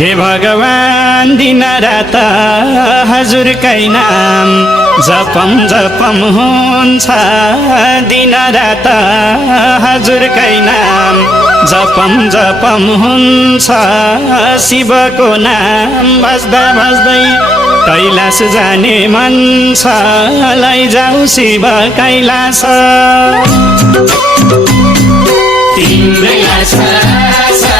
हे भगवान दिनरात हजुरकै नाम जपम जपम हुन्छ दिनरात हजुरकै नाम जपम जपम हुन्छ शिवको नाम बस्दा बस्दै कैलाश जाने मन छ लैजाऊ शिव कैलाश तिम्रै आशा